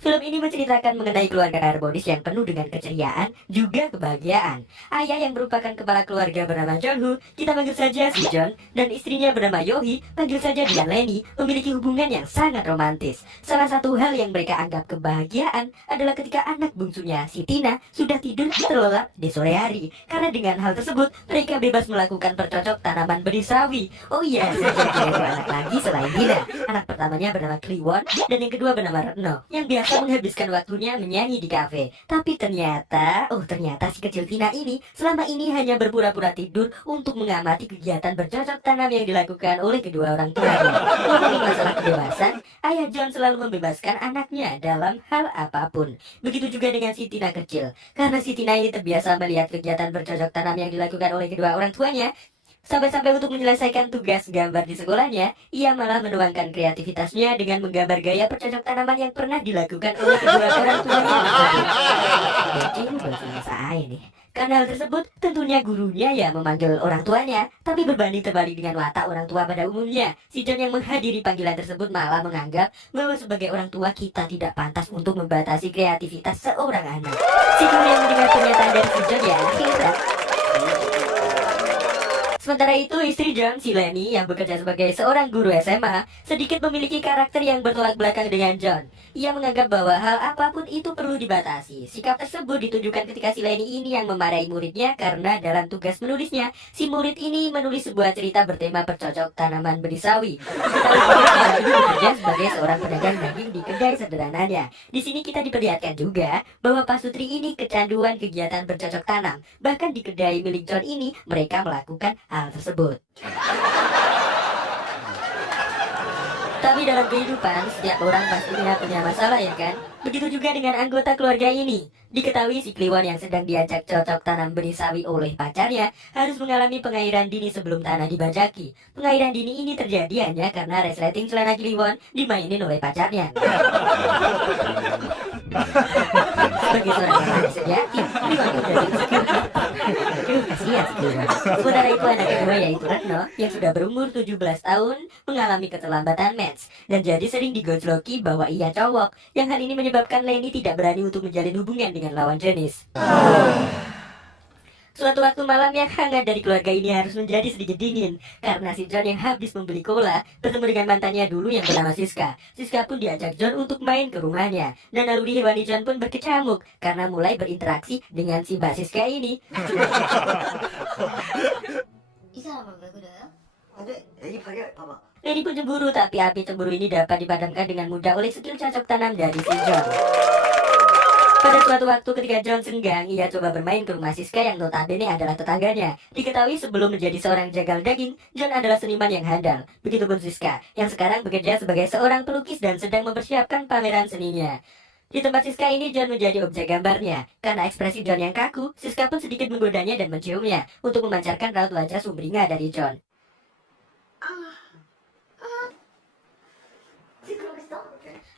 Film ini menceritakan mengenai keluarga harmonis yang penuh dengan keceriaan, juga kebahagiaan. Ayah yang merupakan kepala keluarga bernama John Woo, kita panggil saja si John, dan istrinya bernama Yohee, panggil saja dia Lenny, memiliki hubungan yang sangat romantis. Salah satu hal yang mereka anggap kebahagiaan adalah ketika anak bungsunya, si Tina, sudah tidur terlelap di sore hari. Karena dengan hal tersebut, mereka bebas melakukan bercocok tanaman benih sawi. Oh iya, saja punya dua anak lagi selain Tina. Anak pertamanya bernama Kliwon, dan yang kedua bernama Retno, yang biasa menghabiskan waktunya menyanyi di kafe. Tapi ternyata si kecil Tina ini selama ini hanya berpura-pura tidur untuk mengamati kegiatan bercocok tanam yang dilakukan oleh kedua orang tuanya. Ngomongin masalah kebebasan, ayah John selalu membebaskan anaknya dalam hal apapun. Begitu juga dengan si Tina kecil. Karena si Tina ini terbiasa melihat kegiatan bercocok tanam yang dilakukan oleh kedua orang tuanya, sampai-sampai untuk menyelesaikan tugas gambar di sekolahnya, ia malah menuangkan kreativitasnya dengan menggambar gaya bercocok tanaman yang pernah dilakukan oleh kedua orang tuanya. Bocil saya nih. Karena hal tersebut, tentunya gurunya ya memanggil orang tuanya. Tapi berbanding terbalik dengan watak orang tua pada umumnya, si John yang menghadiri panggilan tersebut malah menganggap bahwa sebagai orang tua kita tidak pantas untuk membatasi kreativitas seorang anak. Si guru yang mendengar pernyataan dari si John ya heran. Sementara itu, istri John, si Lenny, yang bekerja sebagai seorang guru SMA, sedikit memiliki karakter yang bertolak belakang dengan John. Ia menganggap bahwa hal apapun itu perlu dibatasi. Sikap tersebut ditunjukkan ketika si Lenny ini yang memarahi muridnya karena dalam tugas menulisnya, si murid ini menulis sebuah cerita bertema bercocok tanaman benih sawi. Diketahui ini bekerja sebagai seorang pedagang daging di kedai sederhananya. Di sini kita diperlihatkan juga bahwa Pak Sutri ini kecanduan kegiatan bercocok tanam. Bahkan di kedai milik John ini, mereka melakukan hal tersebut. Tapi dalam kehidupan, setiap orang pastinya punya masalah ya kan? Begitu juga dengan anggota keluarga ini. Diketahui si Kliwon yang sedang diajak cocok tanam benih sawi oleh pacarnya harus mengalami pengairan dini sebelum tanah dibajaki. Pengairan dini ini terjadi hanya karena resleting celana Kliwon dimainin oleh pacarnya. Sebagai seorang yang sejati, Kliwon menjadi insecure. Kasihan si Kliwon. Sementara itu anak kedua yaitu Retno yang sudah berumur 17 tahun mengalami keterlambatan mens dan jadi sering digojloki bahwa ia cowok, yang hal ini menyebabkan Lenny tidak berani untuk menjalin hubungan dengan lawan jenis. Suatu waktu malam yang hangat dari keluarga ini harus menjadi sedikit dingin karena si John yang habis membeli cola bertemu dengan mantannya dulu yang bernama Siska. Siska pun diajak John untuk main ke rumahnya, dan naluri hewani John pun berkecamuk karena mulai berinteraksi dengan si Mbak Siska ini. Lenny pun cemburu, tapi api cemburu ini dapat dipadamkan dengan mudah oleh skill cocok tanam dari si John. Pada suatu waktu ketika John senggang, ia coba bermain ke rumah Siska yang notabene adalah tetangganya. Diketahui sebelum menjadi seorang jagal daging, John adalah seniman yang handal. Begitupun Siska, yang sekarang bekerja sebagai seorang pelukis dan sedang mempersiapkan pameran seninya. Di tempat Siska ini, John menjadi objek gambarnya. Karena ekspresi John yang kaku, Siska pun sedikit menggodanya dan menciumnya untuk memancarkan raut wajah sumringah dari John.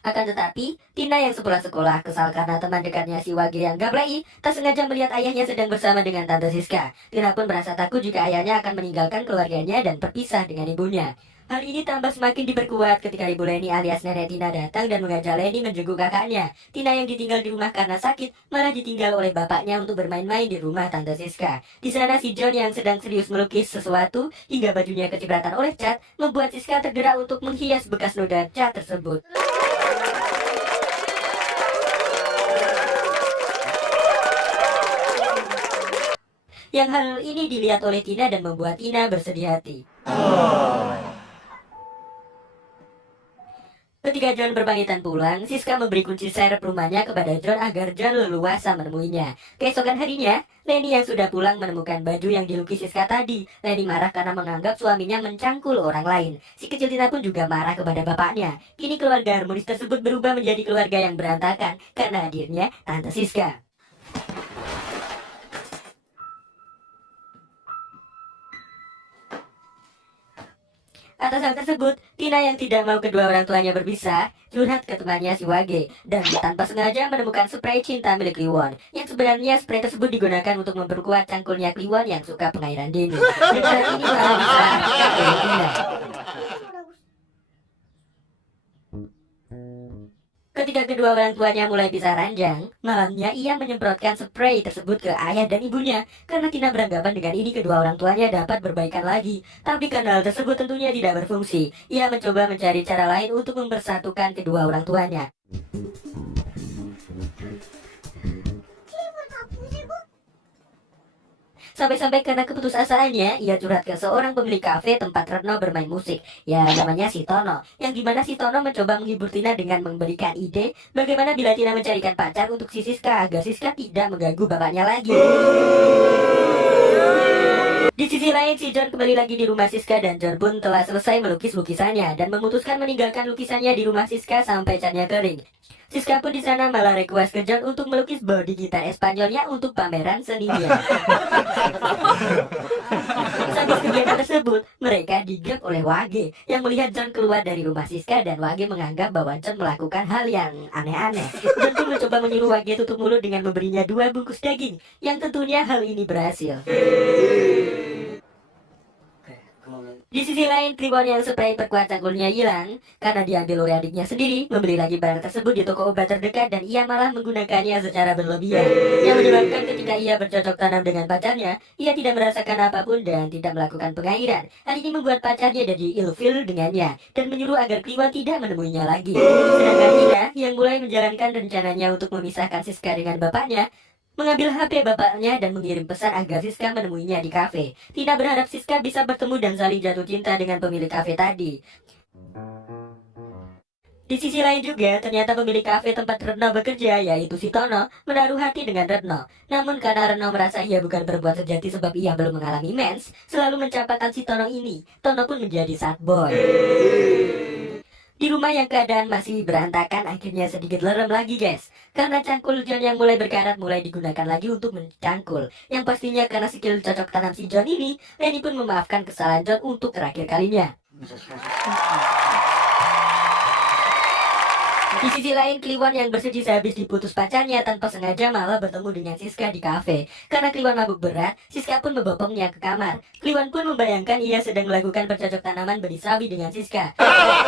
Akan tetapi, Tina yang sepulang sekolah kesal karena teman dekatnya si Wage yang gablai tak sengaja melihat ayahnya sedang bersama dengan Tante Siska. Tina pun merasa takut jika ayahnya akan meninggalkan keluarganya dan berpisah dengan ibunya. Hal ini tambah semakin diperkuat ketika ibu Lenny alias nenek Tina datang dan mengajak Lenny menjenguk kakaknya. Tina yang ditinggal di rumah karena sakit malah ditinggal oleh bapaknya untuk bermain-main di rumah Tante Siska. Di sana si John yang sedang serius melukis sesuatu hingga bajunya kecipratan oleh cat membuat Siska tergerak untuk menghias bekas noda cat tersebut. Yang hal ini dilihat oleh Tina dan membuat Tina bersedih hati. Ketika John berpamitan pulang, Siska memberi kunci serep rumahnya kepada John agar John leluasa menemuinya. Keesokan harinya, Lenny yang sudah pulang menemukan baju yang dilukis Siska tadi. Lenny marah karena menganggap suaminya mencangkul orang lain. Si kecil Tina pun juga marah kepada bapaknya. Kini keluarga harmonis tersebut berubah menjadi keluarga yang berantakan karena hadirnya Tante Siska. Atas hal tersebut, Tina yang tidak mau kedua orang tuanya berpisah, curhat ke temannya si Wage, dan tanpa sengaja menemukan spray cinta milik Kliwon, yang sebenarnya spray tersebut digunakan untuk memperkuat cangkulnya Kliwon yang suka pengairan dini. Dan hal ini malah disalahkan oleh Tina. Ketika kedua orang tuanya mulai pisah ranjang, malamnya ia menyemprotkan spray tersebut ke ayah dan ibunya karena Tina beranggapan dengan ini kedua orang tuanya dapat berbaikan lagi. Tapi karena hal tersebut tentunya tidak berfungsi. Ia mencoba mencari cara lain untuk mempersatukan kedua orang tuanya. Sampai-sampai karena keputusasaannya, ia curhat ke seorang pemilik kafe tempat Retno bermain musik. Ya, namanya si Tono. Yang dimana si Tono mencoba menghibur Tina dengan memberikan ide bagaimana bila Tina mencarikan pacar untuk si Siska agar Siska tidak mengganggu bapaknya lagi. Di sisi lain, si John kembali lagi di rumah Siska dan John pun telah selesai melukis lukisannya dan memutuskan meninggalkan lukisannya di rumah Siska sampai catnya kering. Siska pun di sana malah request ke John untuk melukis bodi gitar Espanyolnya untuk pameran seninya. Sehabis kegiatan tersebut, mereka digap oleh Wage yang melihat John keluar dari rumah Siska dan Wage menganggap bahwa John melakukan hal yang aneh-aneh. John pun mencoba menyuruh Wage tutup mulut dengan memberinya 2 bungkus daging, yang tentunya hal ini berhasil. Di sisi lain, Kliwon yang spray perkuat cangkulnya hilang karena diambil oleh adiknya sendiri, membeli lagi barang tersebut di toko obat terdekat dan ia malah menggunakannya secara berlebihan. Yang menyebabkan ketika ia bercocok tanam dengan pacarnya, ia tidak merasakan apapun dan tidak melakukan pengairan. Hal ini membuat pacarnya jadi ilfil dengannya dan menyuruh agar Kliwon tidak menemuinya lagi. Sedangkan Tina yang mulai menjalankan rencananya untuk memisahkan Siska dengan bapaknya, mengambil HP bapaknya dan mengirim pesan agar Siska menemuinya di kafe. Tina berharap Siska bisa bertemu dan saling jatuh cinta dengan pemilik kafe tadi. Di sisi lain juga, ternyata pemilik kafe tempat Retno bekerja, yaitu si Tono, menaruh hati dengan Retno. Namun karena Retno merasa ia bukan berbuat sejati sebab ia belum mengalami mens, selalu mencapakan si Tono ini. Tono pun menjadi sad boy. Di rumah yang keadaan masih berantakan akhirnya sedikit lerem lagi guys. Karena cangkul John yang mulai berkarat mulai digunakan lagi untuk mencangkul. Yang pastinya karena skill cocok tanam si John ini, Lenny pun memaafkan kesalahan John untuk terakhir kalinya. Di sisi lain, Kliwon yang bersedih sehabis diputus pacarnya tanpa sengaja malah bertemu dengan Siska di kafe. Karena Kliwon mabuk berat, Siska pun membopongnya ke kamar. Kliwon pun membayangkan ia sedang melakukan bercocok tanaman benih sawi dengan Siska.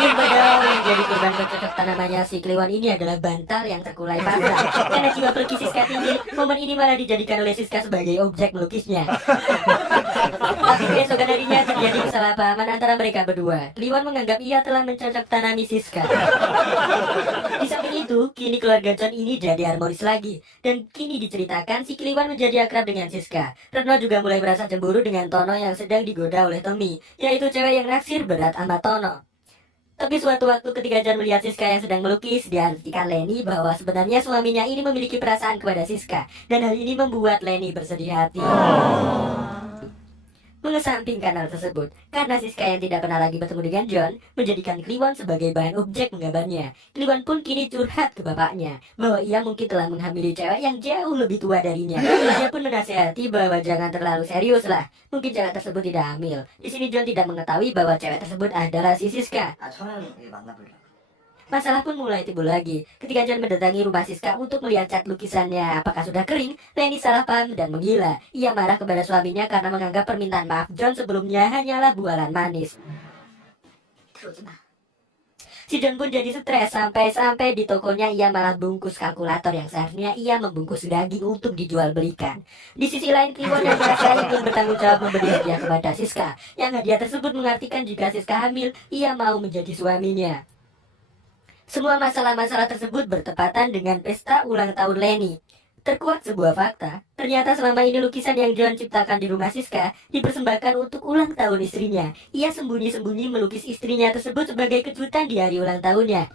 Yang padahal yang jadi korban bercocok tanamannya si Kliwon ini adalah bantal yang terkulai pasrah. Karena jiwa pergi Siska tinggi, momen ini malah dijadikan oleh Siska sebagai objek melukisnya. Tapi keesokan harinya terjadi kesalahpahaman antara mereka berdua. Kliwon menganggap ia telah mencocok tanami Siska. Di samping itu, kini keluarga John ini jadi harmonis lagi. Dan kini diceritakan si Kliwon menjadi akrab dengan Siska. Retno juga mulai merasa cemburu dengan Tono yang sedang digoda oleh Tommy, yaitu cewek yang naksir berat sama Tono. Tapi suatu waktu ketika John melihat Siska yang sedang melukis, diartikan Lenny bahwa sebenarnya suaminya ini memiliki perasaan kepada Siska. Dan hal ini membuat Lenny bersedih hati. Mengesampingkan hal tersebut, karena Siska yang tidak pernah lagi bertemu dengan John menjadikan Kliwon sebagai bahan objek menggambarnya. Kliwon pun kini curhat ke bapaknya bahwa ia mungkin telah menghamili cewek yang jauh lebih tua darinya. Ia pun menasihati bahwa jangan terlalu serius lah, mungkin cewek tersebut tidak hamil. Di sini John tidak mengetahui bahwa cewek tersebut adalah si Siska. Masalah pun mulai timbul lagi ketika John mendatangi rumah Siska untuk melihat cat lukisannya apakah sudah kering. Lenny salah paham dan menggila. Ia marah kepada suaminya karena menganggap permintaan maaf John sebelumnya hanyalah bualan manis. Si John pun jadi stres sampai di tokonya ia malah bungkus kalkulator yang seharusnya ia membungkus daging untuk dijual belikan. Di sisi lain, Kliwon yang merasa ingin bertanggung jawab memberi hadiah kepada Siska. Yang hadiah tersebut mengartikan jika Siska hamil, ia mau menjadi suaminya. Semua masalah-masalah tersebut bertepatan dengan pesta ulang tahun Lenny. Terkuak sebuah fakta, ternyata selama ini lukisan yang John ciptakan di rumah Siska dipersembahkan untuk ulang tahun istrinya. Ia sembunyi-sembunyi melukis istrinya tersebut sebagai kejutan di hari ulang tahunnya.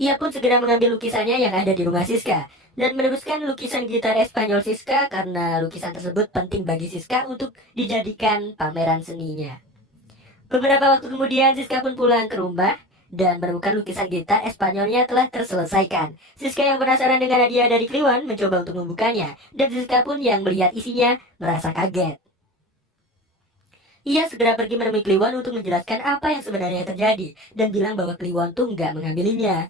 Ia pun segera mengambil lukisannya yang ada di rumah Siska dan meneruskan lukisan gitar Espanyol Siska karena lukisan tersebut penting bagi Siska untuk dijadikan pameran seninya. Beberapa waktu kemudian Siska pun pulang ke rumah dan menemukan lukisan gitar Espanyolnya telah terselesaikan. Siska yang penasaran dengan hadiah dari Kliwon mencoba untuk membukanya, dan Siska pun yang melihat isinya merasa kaget. Ia segera pergi menemui Kliwon untuk menjelaskan apa yang sebenarnya terjadi dan bilang bahwa Kliwon tuh nggak mengambilinya.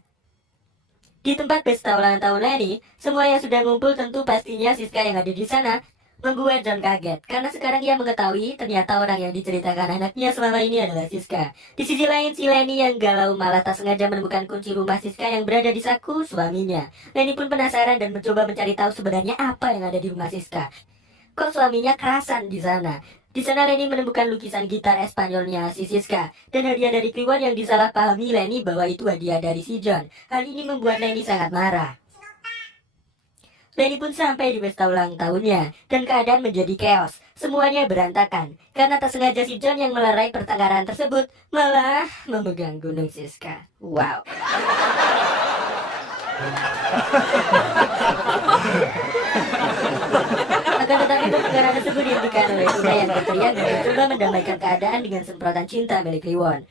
Di tempat pesta ulang tahun Lenny, semua yang sudah ngumpul tentu pastinya Siska yang ada di sana Membuat John kaget, karena sekarang ia mengetahui ternyata orang yang diceritakan anaknya selama ini adalah Siska. Di sisi lain, si Lenny yang galau malah tak sengaja menemukan kunci rumah Siska yang berada di saku suaminya. Lenny pun penasaran dan mencoba mencari tahu sebenarnya apa yang ada di rumah Siska. Kok suaminya kerasan di sana? Di sana Lenny menemukan lukisan gitar Espanyolnya si Siska dan hadiah dari Kliwon yang disalahpahami Lenny bahwa itu hadiah dari si John. Hal ini membuat Lenny sangat marah. Lenny pun sampai di pesta ulang tahunnya, dan keadaan menjadi chaos. Semuanya berantakan, karena tak sengaja si John yang melerai pertengkaran tersebut malah memegang gunung Siska. Wow. Akan tetapi pertengkaran tersebut dihentikan oleh Tina yang berteriak dan mencoba mendamaikan keadaan dengan semprotan cinta milik Kliwon.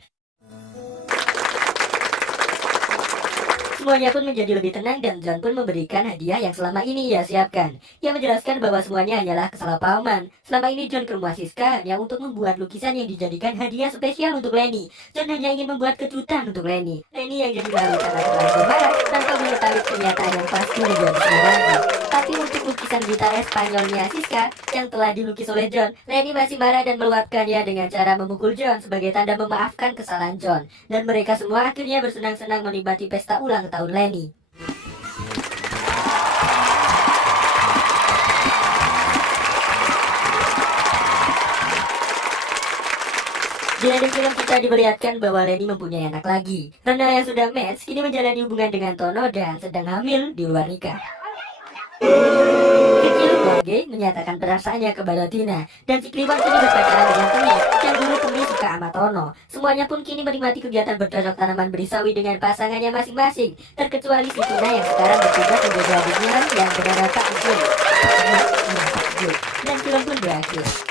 Semuanya pun menjadi lebih tenang dan John pun memberikan hadiah yang selama ini ia siapkan. Ia menjelaskan bahwa semuanya hanyalah kesalahpahaman. Selama ini John ke rumah Siska hanya untuk membuat lukisan yang dijadikan hadiah spesial untuk Lenny. John hanya ingin membuat kejutan untuk Lenny. Lenny yang jadi malu karena terlalu marah tanpa mengetahui kenyataan yang pasti menjadi lagi. Tapi untuk lukisan gitar Espanyolnya Siska yang telah dilukis oleh John, Lenny masih marah dan meluapkannya dengan cara memukul John sebagai tanda memaafkan kesalahan John. Dan mereka semua akhirnya bersenang-senang menikmati pesta ulang tahun Lenny. Di akhir film kita diperlihatkan bahwa Lenny mempunyai anak lagi. Rena yang sudah match kini menjalani hubungan dengan Tono dan sedang hamil di luar nikah. Kecil Wage menyatakan perasaannya kepada Tina dan si Kliwon kini berpacaran dengan Temi yang dulu Temi suka sama Tono. Semuanya pun kini menikmati kegiatan bercocok tanaman berisawi dengan pasangannya masing-masing, terkecuali si Tina yang sekarang bertugas menjaga adiknya yang bernama Pak Jul. Dan film pun berakhir.